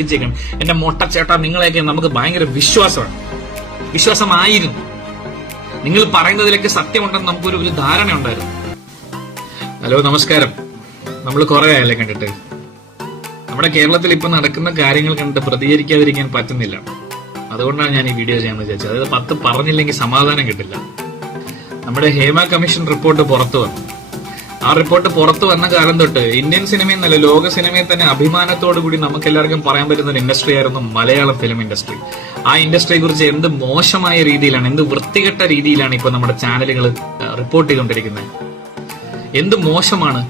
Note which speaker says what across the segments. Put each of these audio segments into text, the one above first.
Speaker 1: എത്തിച്ചേക്കണം എന്റെ മൊട്ടച്ചേട്ടാ നിങ്ങളെയൊക്കെ നമുക്ക് ഭയങ്കര വിശ്വാസമാണ്. വിശ്വാസമായിരുന്നു. നിങ്ങൾ പറയുന്നതിലൊക്കെ സത്യമുണ്ടെന്ന് നമുക്കൊരു ഒരു ധാരണ ഉണ്ടായിരുന്നു ഹലോ നമസ്കാരം. നമ്മൾ കുറെ ആയല്ലേ കണ്ടിട്ട്? നമ്മുടെ കേരളത്തിൽ ഇപ്പൊ നടക്കുന്ന കാര്യങ്ങൾ കണ്ടിട്ട് പ്രതികരിക്കാതിരിക്കാൻ പറ്റുന്നില്ല. അതുകൊണ്ടാണ് ഞാൻ ഈ വീഡിയോ ചെയ്യാമെന്ന് വിചാരിച്ചത്. അതായത് പത്ത് പറഞ്ഞില്ലെങ്കിൽ സമാധാനം കിട്ടില്ല. നമ്മുടെ ഹേമ കമ്മീഷൻ റിപ്പോർട്ട് പുറത്തു വന്നു. ആ റിപ്പോർട്ട് പുറത്തു വന്ന കാലം തൊട്ട് ഇന്ത്യൻ സിനിമയിൽ നല്ല ലോക സിനിമയിൽ തന്നെ അഭിമാനത്തോടു കൂടി നമുക്ക് എല്ലാവർക്കും പറയാൻ പറ്റുന്ന ഒരു ഇൻഡസ്ട്രി ആയിരുന്നു മലയാളം ഫിലിം ഇൻഡസ്ട്രി ആ ഇൻഡസ്ട്രിയെ കുറിച്ച് എന്ത് മോശമായ രീതിയിലാണ് എന്ത് വൃത്തികെട്ട രീതിയിലാണ് ഇപ്പൊ നമ്മുടെ ചാനലുകൾ റിപ്പോർട്ട് ചെയ്തുകൊണ്ടിരിക്കുന്നത്? എന്ത് മോശമാണ്?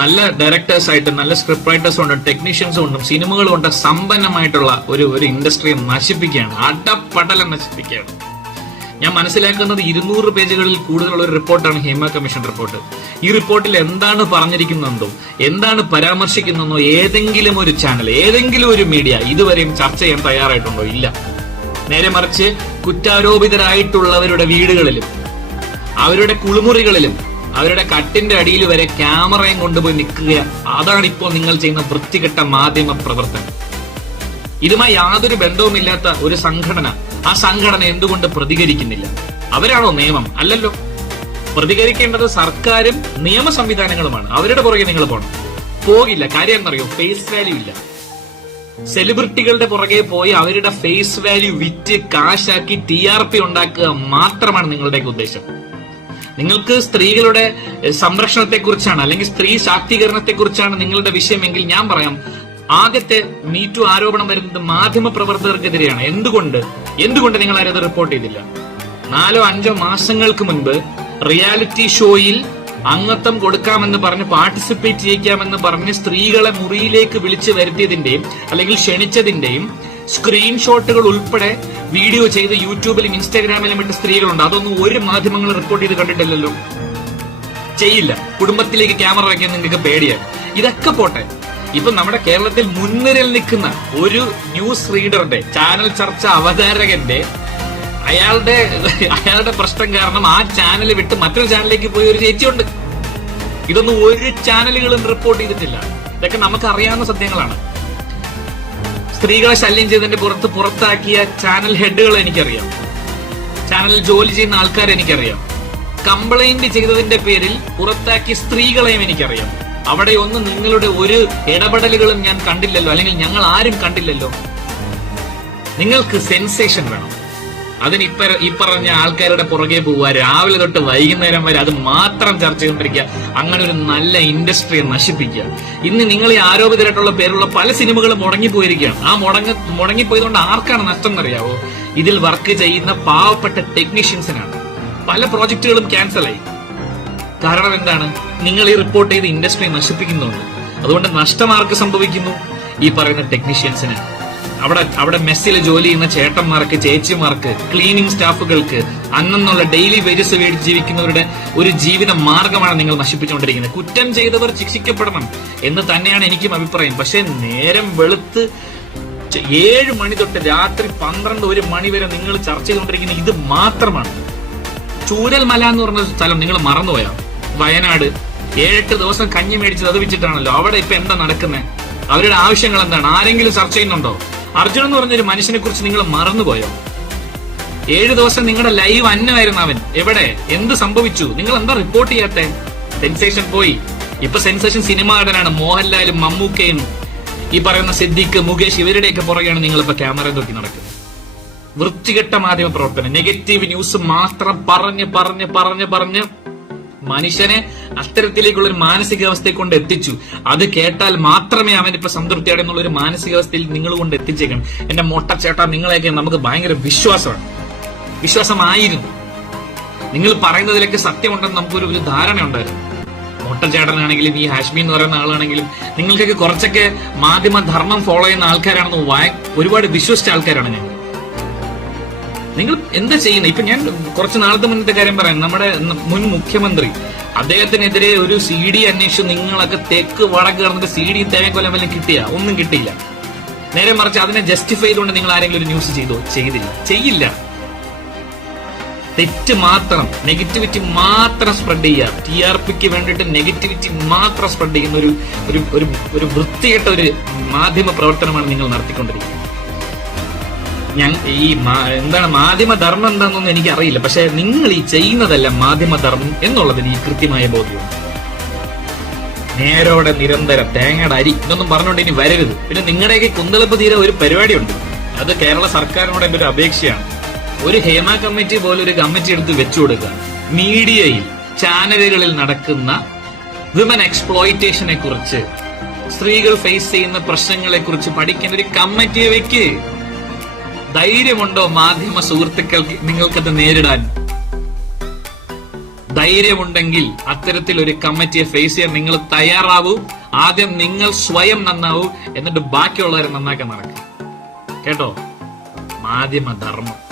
Speaker 1: നല്ല ഡയറക്ടേഴ്സ് ആയിട്ട് നല്ല സ്ക്രിപ്റ്റ് റൈറ്റേഴ്സ് കൊണ്ടും ടെക്നീഷ്യൻസ് കൊണ്ടും സിനിമകൾ കൊണ്ട് സമ്പന്നമായിട്ടുള്ള ഒരു ഒരു ഇൻഡസ്ട്രിയെ നശിപ്പിക്കുകയാണ് അടപ്പടലം നശിപ്പിക്കുകയാണ്. ഞാൻ മനസ്സിലാക്കുന്നത് ഇരുന്നൂറ് പേജുകളിൽ കൂടുതലുള്ള ഒരു റിപ്പോർട്ടാണ് ഹേമ കമ്മീഷൻ റിപ്പോർട്ട്. ഈ റിപ്പോർട്ടിൽ എന്താണ് പറഞ്ഞിരിക്കുന്നതെന്നോ എന്താണ് പരാമർശിക്കുന്നതെന്നോ ഏതെങ്കിലും ഒരു ചാനൽ ഏതെങ്കിലും ഒരു മീഡിയ ഇതുവരെയും ചർച്ച ചെയ്യാൻ തയ്യാറായിട്ടുണ്ടോ? ഇല്ല. നേരെ മറിച്ച് കുറ്റാരോപിതരായിട്ടുള്ളവരുടെ വീടുകളിലും അവരുടെ കുളിമുറികളിലും അവരുടെ കട്ടിന്റെ അടിയിൽ വരെ ക്യാമറയും കൊണ്ടുപോയി നിൽക്കുക അതാണ് ഇപ്പോൾ നിങ്ങൾ ചെയ്യുന്ന വൃത്തികെട്ട മാധ്യമ പ്രവർത്തനം. ഇതുമായി യാതൊരു ബന്ധവുമില്ലാത്ത ഒരു സംഘടന ആ സംഘടന എന്തുകൊണ്ട് പ്രതികരിക്കുന്നില്ല? അവരാണോ നിയമം? അല്ലല്ലോ. പ്രതികരിക്കേണ്ടത് സർക്കാരും നിയമ സംവിധാനങ്ങളുമാണ്. അവരുടെ പുറകെ നിങ്ങൾ പോകണം പോകില്ല. കാര്യം എന്നറിയോ ഫേസ് വാല്യൂ ഇല്ല. സെലിബ്രിറ്റികളുടെ പുറകെ പോയി അവരുടെ ഫേസ് വാല്യൂ വിറ്റ് കാശാക്കി ടി ആർ പി ഉണ്ടാക്കുക മാത്രമാണ് നിങ്ങളുടെ ഉദ്ദേശം. നിങ്ങൾക്ക് സ്ത്രീകളുടെ സംരക്ഷണത്തെ കുറിച്ചാണ് അല്ലെങ്കിൽ സ്ത്രീ ശാക്തീകരണത്തെ കുറിച്ചാണ് നിങ്ങളുടെ വിഷയമെങ്കിൽ ഞാൻ പറയാം. ആദ്യത്തെ മീറ്റു ആരോപണം വരുന്നത് മാധ്യമ പ്രവർത്തകർക്കെതിരെയാണ്. എന്തുകൊണ്ട്? എന്തുകൊണ്ട് നിങ്ങൾ ആരും അത് റിപ്പോർട്ട് ചെയ്തില്ല? നാലോ അഞ്ചോ മാസങ്ങൾക്ക് മുൻപ് റിയാലിറ്റി ഷോയിൽ അംഗത്വം കൊടുക്കാമെന്ന് പറഞ്ഞ് പാർട്ടിസിപ്പേറ്റ് ചെയ്യിക്കാമെന്ന് പറഞ്ഞ് സ്ത്രീകളെ മുറിയിലേക്ക് വിളിച്ചു വരുത്തിയതിന്റെയും അല്ലെങ്കിൽ ക്ഷണിച്ചതിന്റെയും സ്ക്രീൻഷോട്ടുകൾ ഉൾപ്പെടെ വീഡിയോ ചെയ്ത് യൂട്യൂബിലും ഇൻസ്റ്റാഗ്രാമിലും ഇട്ട് സ്ത്രീകളുണ്ട്. അതൊന്നും ഒരു മാധ്യമങ്ങൾ റിപ്പോർട്ട് ചെയ്ത് കണ്ടിട്ടില്ലല്ലോ. ചെയ്യില്ല. കുടുംബത്തിലേക്ക് ക്യാമറ വയ്ക്കാൻ നിങ്ങൾക്ക് പേടിയാണ്. ഇതൊക്കെ പോട്ടെ. ഇപ്പൊ നമ്മുടെ കേരളത്തിൽ മുൻനിരയിൽ നിൽക്കുന്ന ഒരു ന്യൂസ് റീഡറുടെ ചാനൽ ചർച്ച അവതാരകന്റെ അയാളുടെ അയാളുടെ പ്രശ്നം കാരണം ആ ചാനൽ വിട്ട് മറ്റൊരു ചാനലിലേക്ക് പോയി ഒരു ചേച്ചിയുണ്ട്. ഇതൊന്നും ഒരു ചാനലുകളും റിപ്പോർട്ട് ചെയ്തിട്ടില്ല. ഇതൊക്കെ നമുക്ക് അറിയാവുന്ന സത്യങ്ങളാണ്. സ്ത്രീകളെ ശല്യം ചെയ്തതിന്റെ പുറത്ത് പുറത്താക്കിയ ചാനൽ ഹെഡുകൾ എനിക്കറിയാം. ചാനലിൽ ജോലി ചെയ്യുന്ന ആൾക്കാരെ എനിക്കറിയാം. കംപ്ലൈന്റ് ചെയ്തതിന്റെ പേരിൽ പുറത്താക്കിയ സ്ത്രീകളെയും എനിക്കറിയാം. അവിടെ ഒന്നും നിങ്ങളുടെ ഒരു ഇടപെടലുകളും ഞാൻ കണ്ടില്ലല്ലോ അല്ലെങ്കിൽ ഞങ്ങൾ ആരും കണ്ടില്ലല്ലോ. നിങ്ങൾക്ക് സെൻസേഷൻ വേണം. അതിന് ഇപ്പ ഈ പറഞ്ഞ ആൾക്കാരുടെ പുറകെ പോവുക രാവിലെ തൊട്ട് വൈകുന്നേരം വരെ അത് മാത്രം ചർച്ച ചെയ്തുകൊണ്ടിരിക്കുക അങ്ങനെ ഒരു നല്ല ഇൻഡസ്ട്രിയെ നശിപ്പിക്കുക. ഇന്ന് നിങ്ങൾ ഈ ആരോപിതരായിട്ടുള്ള പേരുള്ള പല സിനിമകളും മുടങ്ങിപ്പോയിരിക്കുകയാണ്. ആ മുടങ്ങ മുടങ്ങിപ്പോയതുകൊണ്ട് ആർക്കാണ് നഷ്ടം എന്നറിയാവോ? ഇതിൽ വർക്ക് ചെയ്യുന്ന പാവപ്പെട്ട ടെക്നീഷ്യൻസിനാണ് പല പ്രോജക്റ്റുകളും ക്യാൻസലായി കാരണം എന്താണ്? നിങ്ങൾ ഈ റിപ്പോർട്ട് ചെയ്ത് ഇൻഡസ്ട്രി നശിപ്പിക്കുന്നുണ്ട്. അതുകൊണ്ട് നഷ്ടമാർക്ക് സംഭവിക്കുന്നു? ഈ പറയുന്ന ടെക്നീഷ്യൻസിന് അവിടെ അവിടെ മെസ്സിൽ ജോലി ചെയ്യുന്ന ചേട്ടന്മാർക്ക് ചേച്ചിമാർക്ക് ക്ലീനിങ് സ്റ്റാഫുകൾക്ക് അന്നെന്നുള്ള ഡെയിലി വേജസ് വേടി ജീവിക്കുന്നവരുടെ ഒരു ജീവിത മാർഗമാണ് നിങ്ങൾ നശിപ്പിച്ചുകൊണ്ടിരിക്കുന്നത്. കുറ്റം ചെയ്തവർ ശിക്ഷിക്കപ്പെടണം എന്ന് തന്നെയാണ് എനിക്കും അഭിപ്രായം. പക്ഷെ നേരം വെളുത്ത് ഏഴ് മണി തൊട്ട് രാത്രി പന്ത്രണ്ട് ഒരു മണി വരെ നിങ്ങൾ ചർച്ച ചെയ്തുകൊണ്ടിരിക്കുന്ന ഇത് മാത്രമാണ്. ചൂരൽമല എന്ന് പറഞ്ഞ സ്ഥലം നിങ്ങൾ മറന്നുപോയോ വയനാട്. ഏഴെട്ട് ദിവസം കഞ്ഞി മേടിച്ച് ചതവിച്ചിട്ടാണല്ലോ വെച്ചിട്ടാണല്ലോ അവിടെ ഇപ്പൊ എന്താ നടക്കുന്നത് അവരുടെ ആവശ്യങ്ങൾ എന്താണ്? ആരെങ്കിലും ചർച്ച ചെയ്യുന്നുണ്ടോ? അർജുൻ എന്ന് പറഞ്ഞൊരു മനുഷ്യനെ കുറിച്ച് നിങ്ങൾ മറന്നുപോയോ? ഏഴു ദിവസം നിങ്ങളുടെ ലൈവ് അന്നമായിരുന്നു അവൻ. എവിടെ? എന്ത് സംഭവിച്ചു? നിങ്ങൾ എന്താ റിപ്പോർട്ട് ചെയ്യാത്തെ? സെൻസേഷൻ പോയി. ഇപ്പൊ സെൻസേഷൻ സിനിമ നടനാണ് മോഹൻലാലും മമ്മൂക്കയും ഈ പറയുന്ന സിദ്ദിഖ് മുകേഷ് ഇവരുടെയൊക്കെ പുറകെയാണ് നിങ്ങൾ ഇപ്പൊ ക്യാമറ നോക്കി നടക്കുന്നത്. വൃത്തികെട്ട മാധ്യമ പ്രവർത്തനം നെഗറ്റീവ് ന്യൂസ് മാത്രം പറഞ്ഞ് പറഞ്ഞ് പറഞ്ഞ് പറഞ്ഞ് മനുഷ്യനെ അത്തരത്തിലേക്കുള്ള ഒരു മാനസികാവസ്ഥയെ കൊണ്ട് എത്തിച്ചു. അത് കേട്ടാൽ മാത്രമേ അവൻ ഇപ്പൊ സംതൃപ്തിയാണ് എന്നുള്ള ഒരു മാനസികാവസ്ഥയിൽ നിങ്ങൾ കൊണ്ട് എത്തിച്ചേക്കണം. എന്റെ മൊട്ടച്ചേട്ടാ നിങ്ങളെയൊക്കെ നമുക്ക് ഭയങ്കര വിശ്വാസമാണ്. വിശ്വാസമായിരുന്നു. നിങ്ങൾ പറയുന്നതിലൊക്കെ സത്യമുണ്ടെന്ന് നമുക്കൊരു ഒരു ധാരണ ഉണ്ടായിരുന്നു മൊട്ടച്ചേട്ടനാണെങ്കിലും ഈ ഹാഷ്മി എന്ന് പറയുന്ന ആളാണെങ്കിലും നിങ്ങൾക്കൊക്കെ കുറച്ചൊക്കെ മാധ്യമ ധർമ്മം ഫോളോ ചെയ്യുന്ന ആൾക്കാരാണെന്ന് ഒരുപാട് വിശ്വസിച്ച ആൾക്കാരാണ് ഞങ്ങൾ നിങ്ങൾ എന്താ ചെയ്യുന്നത് ഇപ്പൊ ഞാൻ കുറച്ച് നാളത്തെ മുന്നത്തെ കാര്യം പറയാം. നമ്മുടെ മുൻ മുഖ്യമന്ത്രി അദ്ദേഹത്തിനെതിരെ ഒരു സി ഡി അന്വേഷിച്ച് നിങ്ങളൊക്കെ തെക്ക് വടക്ക് കിടന്നിട്ട് സി ഡി തേങ്ങക്കൊല്ലം വല്ലതും കിട്ടിയ? ഒന്നും കിട്ടിയില്ല. നേരെ മറിച്ച് അതിനെ ജസ്റ്റിഫൈ ചെയ്തുകൊണ്ട് നിങ്ങൾ ആരെങ്കിലും ഒരു ന്യൂസ് ചെയ്തോ? ചെയ്തില്ല. ചെയ്യില്ല. തെറ്റ് മാത്രം നെഗറ്റിവിറ്റി മാത്രം സ്പ്രെഡ് ചെയ്യുക. ടി ആർ പിക്ക് വേണ്ടിയിട്ട് നെഗറ്റിവിറ്റി മാത്രം സ്പ്രെഡ് ചെയ്യുന്ന ഒരു ഒരു ഒരു ഒരു വൃത്തികെട്ട ഒരു മാധ്യമ പ്രവർത്തനമാണ് നിങ്ങൾ നടത്തിക്കൊണ്ടിരിക്കുന്നത്. ഞാൻ ഈ എന്താണ് മാധ്യമധർമ്മം എന്താണെന്നൊന്നും എനിക്ക് അറിയില്ല പക്ഷെ നിങ്ങൾ ഈ ചെയ്യുന്നതല്ല മാധ്യമധർമ്മം എന്നുള്ളതിന് ഈ കൃത്യമായ ബോധ്യമുണ്ട്. നേരോടെ നിരന്തരം തേങ്ങയുടെ അരി ഇതൊന്നും പറഞ്ഞുകൊണ്ട് ഇനി വരരുത്. പിന്നെ നിങ്ങളുടെയൊക്കെ കുന്തളപ്പ് തീരെ ഒരു പരിപാടിയുണ്ട്. അത് കേരള സർക്കാരിനോട് എന്റെ ഒരു അപേക്ഷയാണ്. ഒരു ഹേമ കമ്മിറ്റി പോലെ ഒരു കമ്മിറ്റി എടുത്ത് വെച്ചു കൊടുക്കുക. മീഡിയയിൽ ചാനലുകളിൽ നടക്കുന്ന വിമൻ എക്സ്പ്ലോയിറ്റേഷനെ കുറിച്ച് സ്ത്രീകൾ ഫേസ് ചെയ്യുന്ന പ്രശ്നങ്ങളെ കുറിച്ച് പഠിക്കാൻ ഒരു കമ്മിറ്റിയെ വെക്ക്. ധൈര്യമുണ്ടോ മാധ്യമ സുഹൃത്തുക്കൾക്ക് നിങ്ങൾക്കത് നേരിടാൻ? ധൈര്യമുണ്ടെങ്കിൽ അത്തരത്തിൽ ഒരു കമ്മിറ്റിയെ ഫേസ് ചെയ്യാൻ നിങ്ങൾ തയ്യാറാവൂ. ആദ്യം നിങ്ങൾ സ്വയം നന്നാവൂ. എന്നിട്ട് ബാക്കിയുള്ളവരെ നന്നാക്കാൻ നടക്കും. കേട്ടോ? മാധ്യമ ധർമ്മം